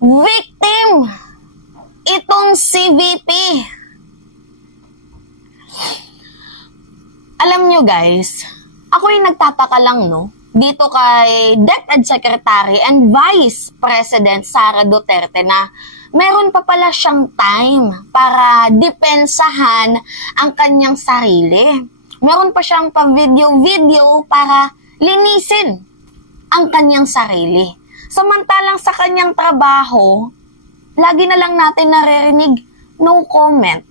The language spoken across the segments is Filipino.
Victim! Itong si VP. Alam nyo guys, ako yung nagtataka lang dito kay DepEd Secretary and Vice President Sara Duterte na meron pa pala siyang time para depensahan ang kanyang sarili. Meron pa siyang pa-video para linisin ang kanyang sarili. Samantalang sa kanyang trabaho, lagi na lang natin naririnig no comment,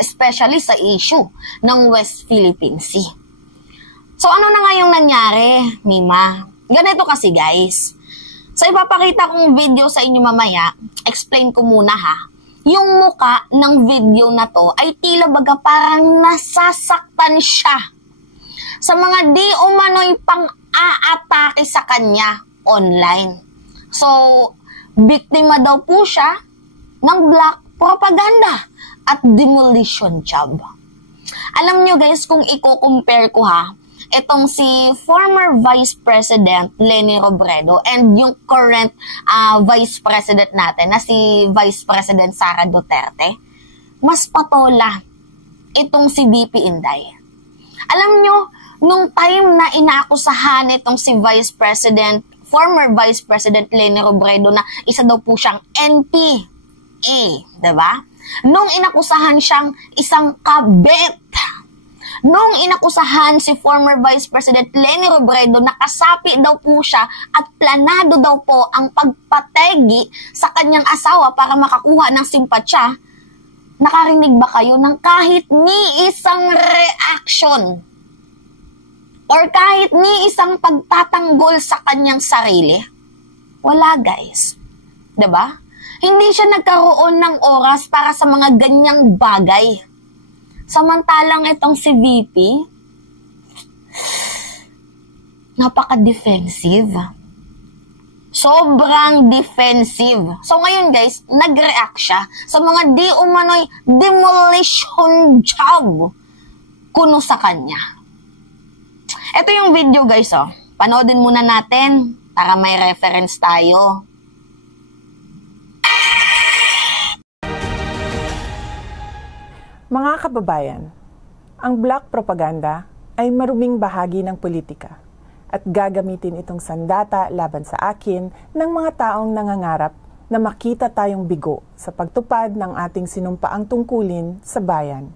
especially sa issue ng West Philippine Sea. So ano na nga yung nangyari, Mima? Ganito kasi guys. So ipapakita kong video sa inyo mamaya, explain ko muna ha. Yung muka ng video na to ay tila baga parang nasasaktan siya sa mga di umano'y pang-aatake sa kanya online. So, biktima daw po siya ng black propaganda at demolition job. Alam nyo guys, kung i-compare ko itong si former Vice President Leni Robredo and yung current Vice President natin na si Vice President Sara Duterte, mas patola itong si VP Inday. Alam nyo, nung time na inaakusahan itong si former Vice President Leni Robredo na isa daw po siyang NPA, diba? Nung inakusahan siyang isang kabit, nung inakusahan si former Vice President Leni Robredo na kasapi daw po siya at planado daw po ang pagpategi sa kanyang asawa para makakuha ng simpatsya, nakarinig ba kayo ng kahit ni isang reaction or kahit ni isang pagtatanggol sa kanyang sarili? Wala guys. Diba? Hindi siya nagkaroon ng oras para sa mga ganyang bagay. Samantalang itong si VP, napaka-defensive. Sobrang defensive. So ngayon guys, nag-react siya sa mga di umano'y demolition job kuno sa kanya. Ito yung video guys, panoodin muna natin para may reference tayo. Mga kababayan, ang black propaganda ay maruming bahagi ng politika at gagamitin itong sandata laban sa akin ng mga taong nangangarap na makita tayong bigo sa pagtupad ng ating sinumpaang tungkulin sa bayan.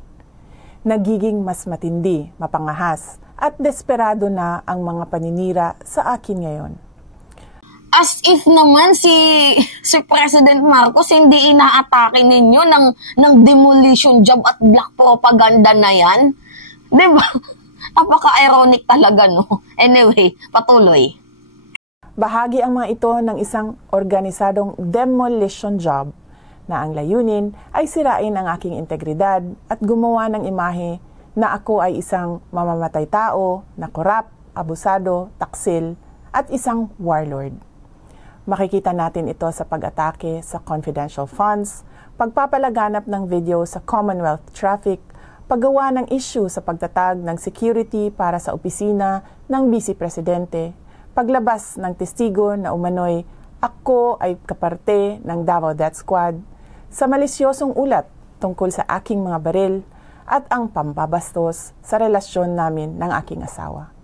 Nagiging mas matindi, mapangahas, at desperado na ang mga paninira sa akin ngayon. As if naman si President Marcos hindi inaatake ninyo ng demolition job at black propaganda na yan. Diba? Napaka-ironic talaga, no? Anyway, patuloy. Bahagi ang mga ito ng isang organisadong demolition job na ang layunin ay sirain ang aking integridad at gumawa ng imahe na ako ay isang mamamatay tao, na korap, abusado, taksil, at isang warlord. Makikita natin ito sa pag-atake sa confidential funds, pagpapalaganap ng video sa Commonwealth traffic, paggawa ng issue sa pagtatag ng security para sa opisina ng Vice Presidente, paglabas ng testigo na umano'y ako ay kaparte ng Davao Death Squad, sa malisyosong ulat tungkol sa aking mga baril, at ang pambabastos sa relasyon namin ng aking asawa.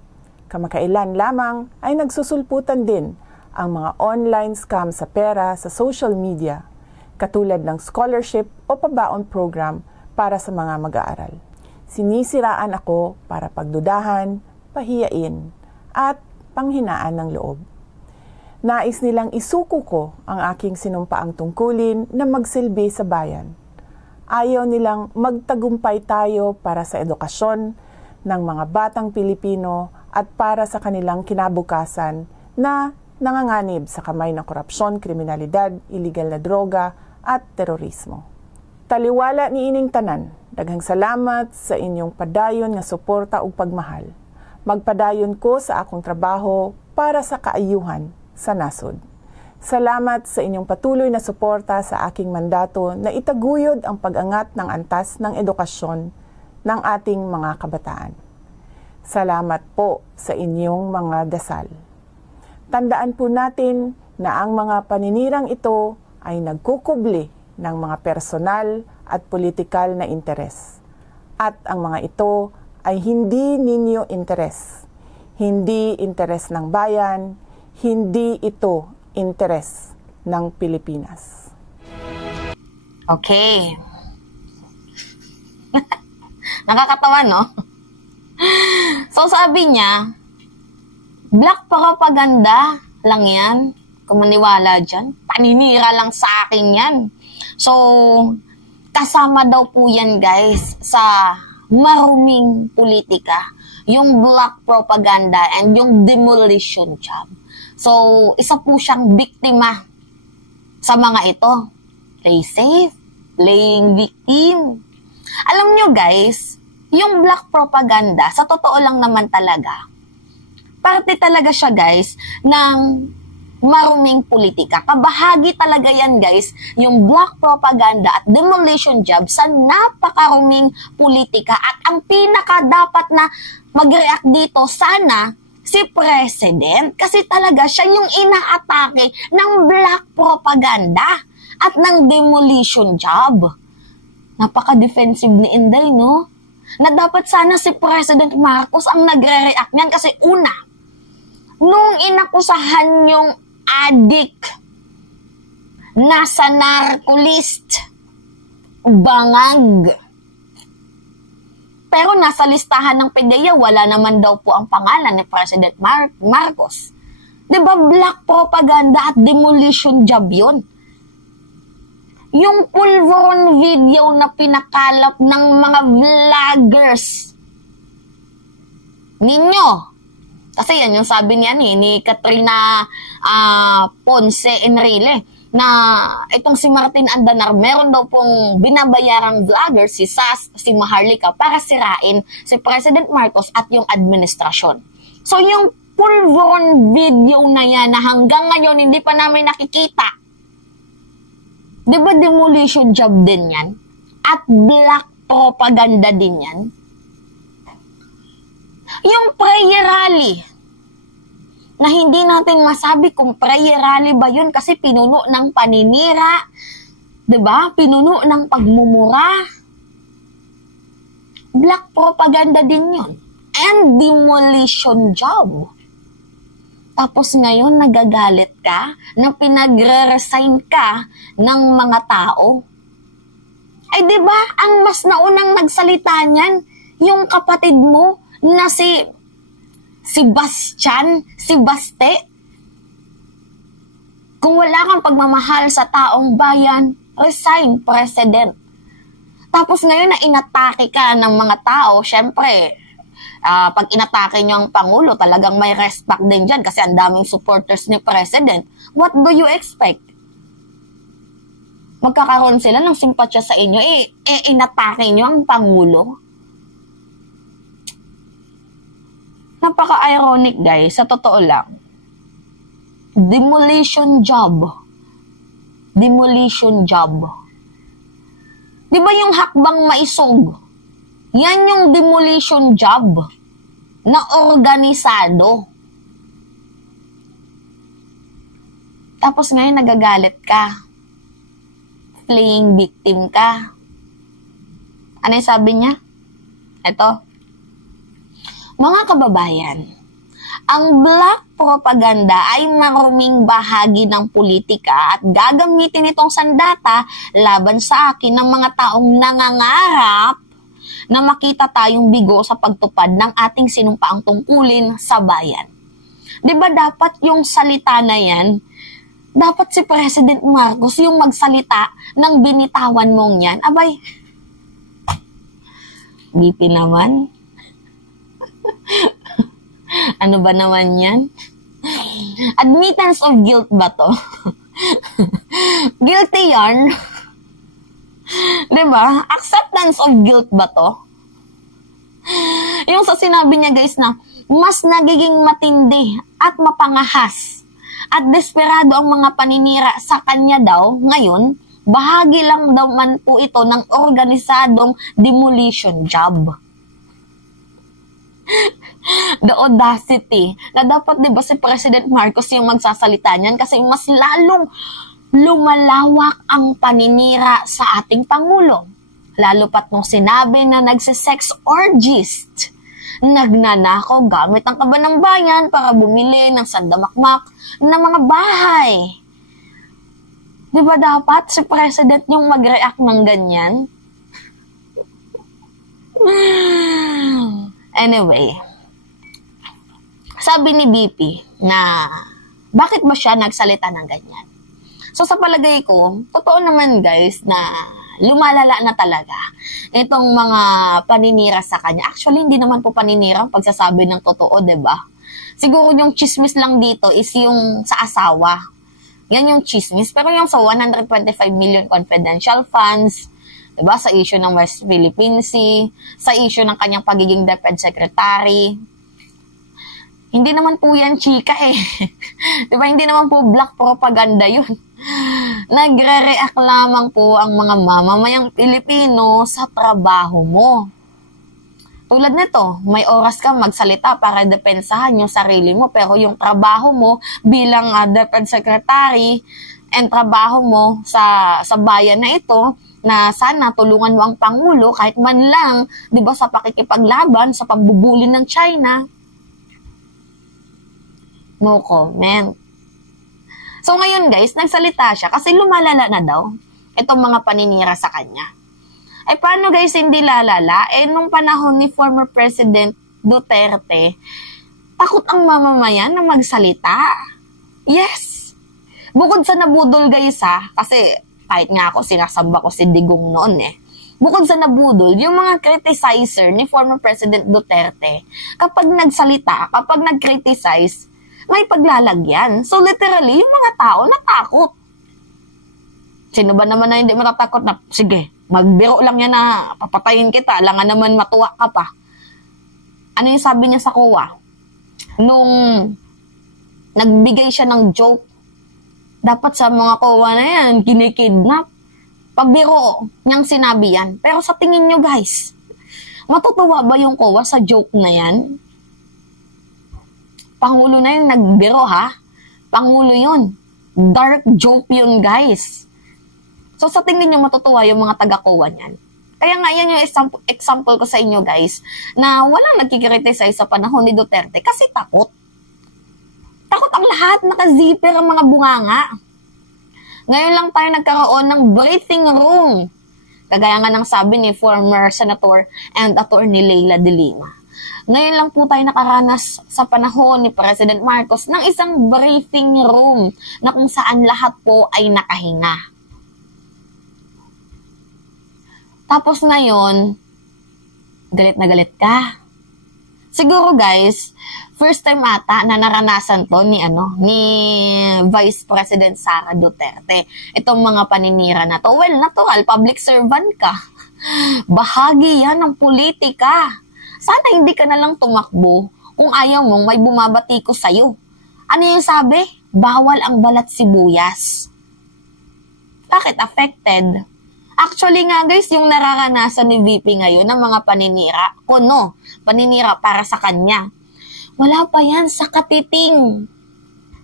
Kamakailan lamang ay nagsusulputan din ang mga online scam sa pera sa social media, katulad ng scholarship o pabaon program para sa mga mag-aaral. Sinisiraan ako para pagdudahan, pahiyain, at panghinaan ng loob. Nais nilang isuko ko ang aking sinumpaang tungkulin na magsilbi sa bayan. Ayaw nilang magtagumpay tayo para sa edukasyon ng mga batang Pilipino at para sa kanilang kinabukasan na nanganganib sa kamay ng korupsyon, kriminalidad, iligal na droga at terorismo. Taliwala ni ining tanan, daghang salamat sa inyong padayon nga suporta ug pagmahal. Magpadayon ko sa akong trabaho para sa kaayuhan sa nasod. Salamat sa inyong patuloy na suporta sa aking mandato na itaguyod ang pag-angat ng antas ng edukasyon ng ating mga kabataan. Salamat po sa inyong mga dasal. Tandaan po natin na ang mga paninirang ito ay nagkukubli ng mga personal at politikal na interes. At ang mga ito ay hindi ninyo interes. Hindi interes ng bayan, hindi ito interes ng Pilipinas. Okay. Nakakatawa, no? So sabi niya, black propaganda lang yan. Kung maniwala dyan, paninira lang sa akin yan. So, kasama daw po yan, guys, sa maruming politika. Yung black propaganda and yung demolition job. So, isa po siyang biktima sa mga ito. Play safe, playing victim. Alam nyo, guys, yung black propaganda, sa totoo lang naman talaga, parte talaga siya, guys, ng maruming politika. Kabahagi talaga yan, guys, yung black propaganda at demolition job sa napakaruming politika. At ang pinaka dapat na mag-react dito, sana si President, kasi talaga siya yung inaatake ng black propaganda at ng demolition job. Napaka-defensive ni Inday, no? Na dapat sana si President Marcos ang nagre-react niyan kasi una, nung inakusahan yung addict, nasa narcolist, bangag. Pero nasa listahan ng PDEA, wala naman daw po ang pangalan ni President Marcos. Diba black propaganda at demolition job yun? Yung pulveron video na pinakalap ng mga vloggers ninyo. Kasi yan yung sabi niya ni Katrina Ponce Enrile na itong si Martin Andanar, meron daw pong binabayarang vlogger, si Sas, si Maharlika, para sirain si President Marcos at yung administrasyon. So yung pulveron video na yan na hanggang ngayon hindi pa namin nakikita, di ba demolition job din yan? At black propaganda din yan? Yung prayer rally, na hindi natin masabi kung prayer rally ba yun kasi pinuno ng paninira, di ba? Pinuno ng pagmumura. Black propaganda din yun. And demolition job. Tapos ngayon nagagalit ka na pinagre-resign ka ng mga tao. Ay di ba ang mas naunang nagsalita niyan yung kapatid mo na si Bastian, si Baste? Kung wala kang pagmamahal sa taong bayan, resign, President. Tapos ngayon na inatake ka ng mga tao, syempre, pag inatake niyo ang Pangulo, talagang may respect din dyan kasi ang daming supporters ni President. What do you expect? Magkakaroon sila ng simpatya sa inyo, inatake niyo ang Pangulo? Napaka-ironic, guys, sa totoo lang. Demolition job. Demolition job. Di ba yung hakbang maisog? Yan yung demolition job na organisado. Tapos ngayon nagagalit ka. Playing victim ka. Ano yung sabi niya? Ito. Mga kababayan, ang black propaganda ay maruming bahagi ng politika at gagamitin itong sandata laban sa akin ng mga taong nangangarap na makita tayong bigo sa pagtupad ng ating sinumpaang tungkulin sa bayan. Di ba dapat yung salita na yan, dapat si President Marcos yung magsalita ng binitawan mong yan? Abay, BP naman. Ano ba naman yan? Admittance of guilt ba to? Guilty yarn? Diba? Acceptance of guilt ba to? Yung sa sinabi niya, guys, na mas nagiging matindi at mapangahas at desperado ang mga paninira sa kanya daw ngayon, bahagi lang daw man po ito ng organisadong demolition job. The audacity na dapat, diba, si President Marcos yung magsasalita niyan kasi mas lalong lumalawak ang paninira sa ating Pangulo. Lalo pat nung sinabi na nagsisex orgist, nagnanakaw gamit ang kaban ng bayan para bumili ng sandamakmak na mga bahay. Di ba dapat si President yung mag-react ng ganyan? Anyway, sabi ni BP na bakit ba siya nagsalita ng ganyan? So sa palagay ko, totoo naman guys na lumalala na talaga itong mga paninira sa kanya. Actually, hindi naman po paninira ang pagsasabi ng totoo, diba? Siguro yung chismis lang dito is yung sa asawa. Yan yung chismis. Pero yung sa 125 million confidential funds, diba? Sa issue ng West Philippine Sea, sa issue ng kanyang pagiging DepEd Secretary, hindi naman po yan chika eh. Diba? Hindi naman po black propaganda yun. Nagre-react lamang po ang mga mamamayang Pilipino sa trabaho mo. Tulad nito, may oras kang magsalita para depensahan yung sarili mo, pero yung trabaho mo bilang DepEd Secretary and trabaho mo sa bayan na ito, na sana tulungan mo ang Pangulo kahit man lang, di ba, sa pakikipaglaban, sa pambubuli ng China. No comment. So ngayon guys, nagsalita siya kasi lumalala na daw itong mga paninira sa kanya. Eh paano guys hindi lalala? Eh nung panahon ni former President Duterte, takot ang mamamayan na magsalita. Yes! Bukod sa nabudol guys kasi kahit nga ako sinasamba ko si Digong noon eh. Bukod sa nabudol, yung mga criticizer ni former President Duterte, kapag nagsalita, kapag nag-criticize, may paglalagyan. So literally, yung mga tao natakot. Sino ba naman na hindi matatakot na, sige, magbiro lang yan na papatayin kita, alangan naman matuwa ka pa. Ano yung sabi niya sa COA? Nung nagbigay siya ng joke, dapat sa mga COA na yan, kinikidnap. Pagbiro niyang sinabi yan. Pero sa tingin nyo guys, matutuwa ba yung COA sa joke na yan? Pangulo na yung nagbiro Pangulo yun. Dark joke yun guys. So sa tingin nyo matutuwa yung mga taga-COA niyan. Kaya nga yan yung example ko sa inyo guys, na walang nagkikriticize sa panahon ni Duterte kasi takot. Takot ang lahat, naka-zipper ang mga bunganga. Ngayon lang tayo nagkaroon ng briefing room. Kagaya nga ng sabi ni former Senator and Attorney Leila de Lima. Ngayon lang po tayo nakaranas sa panahon ni President Marcos ng isang briefing room na kung saan lahat po ay nakahinga. Tapos ngayon, galit na galit ka. Siguro guys, first time ata na naranasan to ni Vice President Sara Duterte. Itong mga paninira na to. Well, natural, public servant ka. Bahagi yan ng politika. Sana hindi ka na lang tumakbo kung ayaw mong may bumabati ko sa'yo. Ano yung sabi? Bawal ang balat sibuyas. Bakit affected? Actually nga guys, yung nararanasan ni VP ngayon ng mga paninira, paninira para sa kanya. Wala pa yan sa katiting.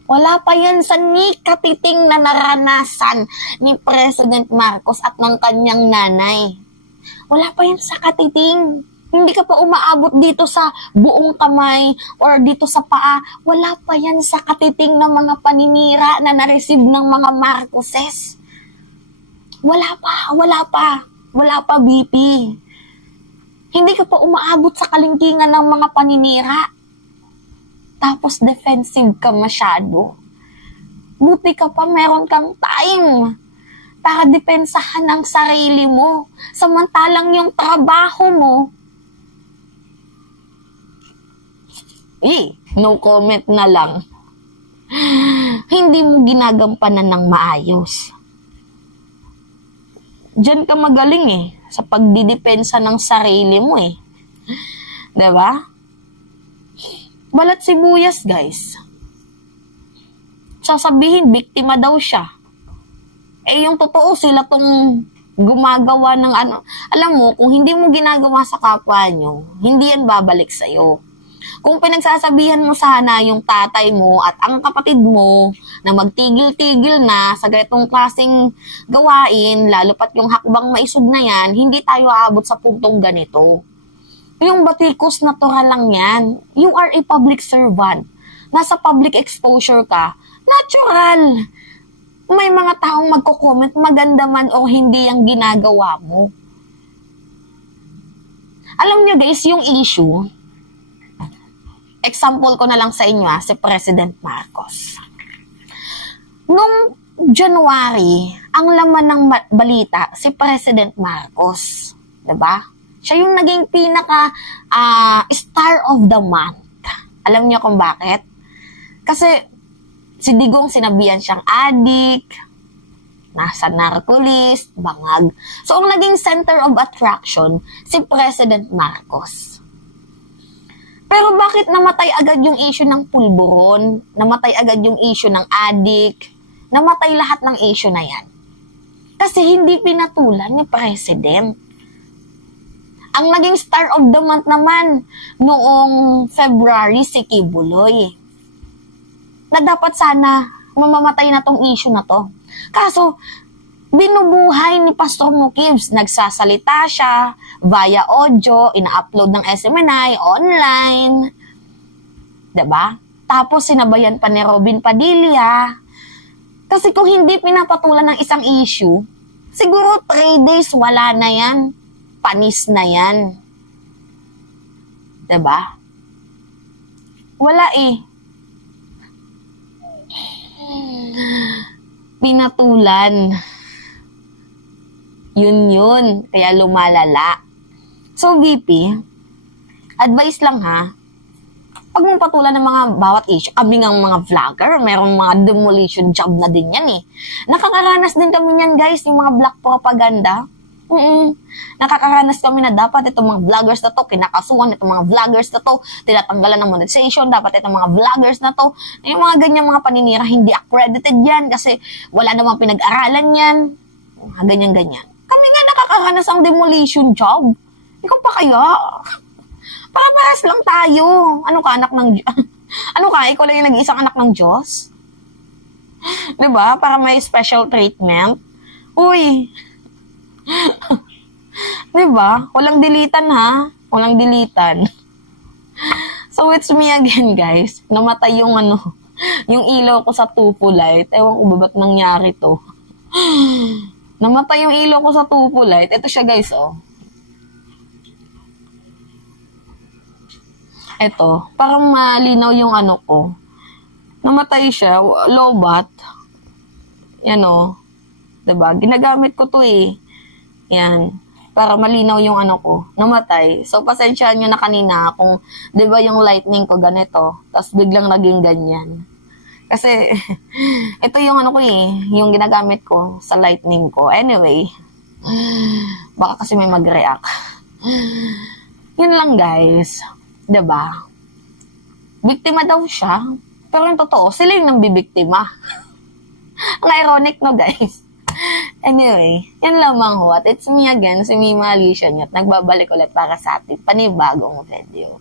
Wala pa yan sa katiting na naranasan ni President Marcos at ng kanyang nanay. Wala pa yan sa katiting. Hindi ka pa umaabot dito sa buong kamay or dito sa paa. Wala pa yan sa katiting ng mga paninira na na-receive ng mga Marcoses. Wala pa, BP. Hindi ka pa umaabot sa kalingkingan ng mga paninira. Tapos defensive ka masyado. Buti ka pa, meron kang time para depensahan ang sarili mo. Samantalang yung trabaho mo, no comment na lang. Hindi mo ginagampanan ng maayos. Diyan ka magaling sa pagdidepensa ng sarili mo Diba? Balat sibuyas, guys. Sasabihin, biktima daw siya. Yung totoo, sila tong gumagawa ng Alam mo, kung hindi mo ginagawa sa kapwa nyo, hindi yan babalik sa'yo. Kung pinagsasabihan mo sana yung tatay mo at ang kapatid mo na magtigil-tigil na sa ganitong klaseng gawain, lalo pat yung hakbang maisog na yan, hindi tayo aabot sa puntong ganito. Yung batikos, natural lang yan. You are a public servant. Nasa public exposure ka. Natural. May mga taong magko-comment, maganda man o hindi ang ginagawa mo. Alam nyo guys, yung issue, example ko na lang sa inyo si President Marcos. Nung January, ang laman ng balita, si President Marcos. Diba? Siya yung naging pinaka star of the month. Alam niyo kung bakit? Kasi si Digong sinabihan siyang adik, nasa narcolist, bangag. So, ang naging center of attraction, si President Marcos. Pero bakit namatay agad yung issue ng pulburon? Namatay agad yung issue ng adik? Namatay lahat ng issue na yan? Kasi hindi pinatulan ni President. Ang naging star of the month naman noong February, si Kibuloy. Na dapat sana mamamatay na tong issue na to. Kaso, binubuhay ni Pastor Mukibs. Nagsasalita siya via audio, ina-upload ng SMNI, online. Diba? Tapos, sinabayan pa ni Robin Padilla. Kasi kung hindi pinapatulan ng isang issue, siguro 3 days wala na yan. Panis na yan. Diba? Wala eh. Pinatulan. Yun. Kaya lumalala. So, VP, advice lang ha. Pag mong patulan ng mga bawat issue, kami ng mga vlogger, merong mga demolition job na din yan eh. Nakakaranas din kami yan guys, yung mga black propaganda. Nakakaranas kami na dapat itong mga vloggers na to, kinakasuhan itong mga vloggers na to, tinatanggalan ng monetization, dapat itong mga vloggers na to, yung mga ganyan mga paninira, hindi accredited yan kasi wala namang pinag-aralan yan. Ganyan-ganyan. Kami nga nakakaranas ang demolition job. Ikaw pa kaya? Para-paras lang tayo. Ano ka, anak ng ano ka, ikaw lang yung nag-iisang anak ng Diyos? Diba? Para may special treatment. Uy! Diba? Walang dilitan ha. Walang dilitan. So, it's me again, guys. Namatay yung yung ilaw ko sa Tupo Light. Ewan ko ba ba't nangyari to. Namatay yung ilaw ko sa Tupo Light. Ito siya, guys, oh. Ito. Parang malinaw yung ko. Namatay siya. Lobat. Yan, oh. Diba? Ginagamit ko to eh. Yan. Para malinaw yung ko. Namatay. So, pasensyahan nyo na kanina kung, di ba yung lightning ko ganito, tapos biglang naging ganyan. Kasi, ito yung ko eh, yung ginagamit ko sa lightning ko. Anyway, baka kasi may mag-react. Yun lang guys. Di ba? Biktima daw siya. Pero yung totoo, sila yung nambibiktima. Ang ironic no guys. Anyway, yan lamang ho. At it's me again, si Mima Alicia at nagbabalik ulit para sa ating panibagong video.